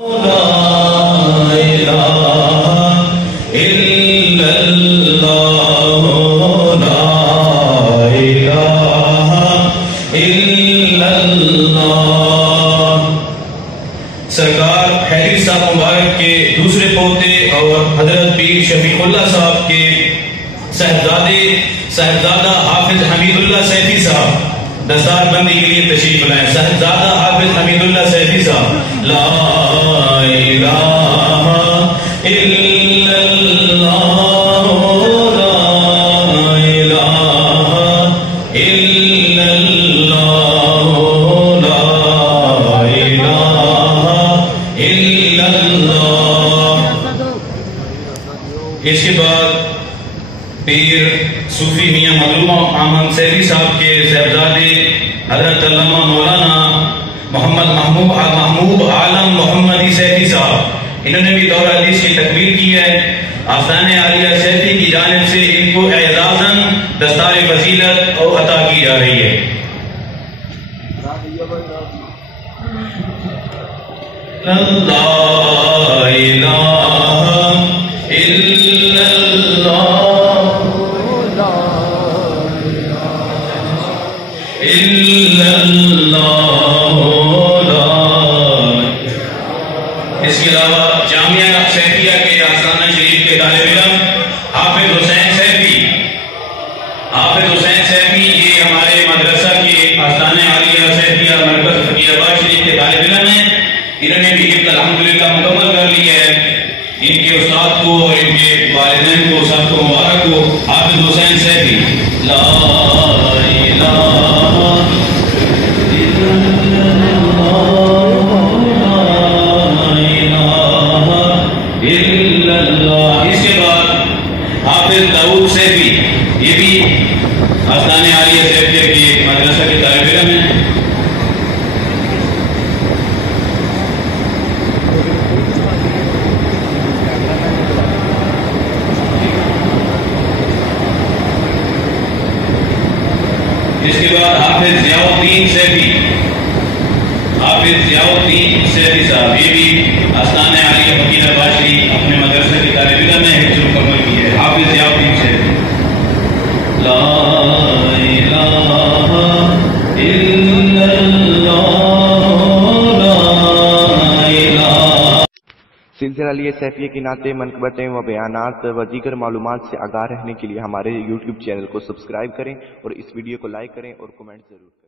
سرکار 𝗣𝗿𝗍 صاحب مبارک کے دوسرے پوتے اور حضرت پیر شفیق اللہ صاحب کے صاحبزادہ حافظ حمید اللہ سیفی صاحب دستار بندی کے لیے تشریف لائیں. صاحبزادہ حافظ حمید اللہ سیفی صاحب. لا الہ الا اللہ لا الہ الا اللہ لا الہ الا اللہ. اس کے بعد پیر صوفی میاں معلومہ احمد سیفی صاحب کے صاحبزادے حضرت علامہ مولانا محمود عالم محمدی سیفی صاحب، انہوں نے بھی دورہ حدیث کی تکمیل کی ہے. آستانِ عالیہ سیفی کی جانب سے ان کو اعزازاً دستار فضیلت اور عطا کی جا رہی ہے. لا الہ الا اللہ الا اللہ. اس کے علاوہ جامعہ سیفیہ کے آستانہ شریف کے طالب علم حافظ حسین سیفی. یہ ہمارے مدرسہ کے آستانہ عالیہ سیفیہ مرکز فقیہ شریف کے طالب علم ہیں. انہوں نے بھی الحمدللہ مکمل کر لی ہے. ان کے استاد کو اور ان کے والدین کو سب کو مبارک ہو. حافظ حسین سیفی. لا الہ الا اللہ. اس کے بعد حافظ داؤد سیفی، یہ بھی آستانہ عالیہ سیفیہ کے مدرسہ کے طالب علم ہیں. اس کے بعد حافظ ضیاء الدین سیفی صاحب، یہ بھی آستانہ عالیہ فقیہ باشری اپنے مدرسے کے طالب علم نے حفظ مکمل کی ہے. حافظ ضیاء الدین سیفی. لا الہ الا اللہ لا الہ. سلسلہ لیے سیفیہ کی نعتیں، منقبتیں و بیانات و دیگر معلومات سے آگاہ رہنے کے لیے ہمارے YouTube چینل کو سبسکرائب کریں اور اس ویڈیو کو لائک کریں اور کمنٹ ضرور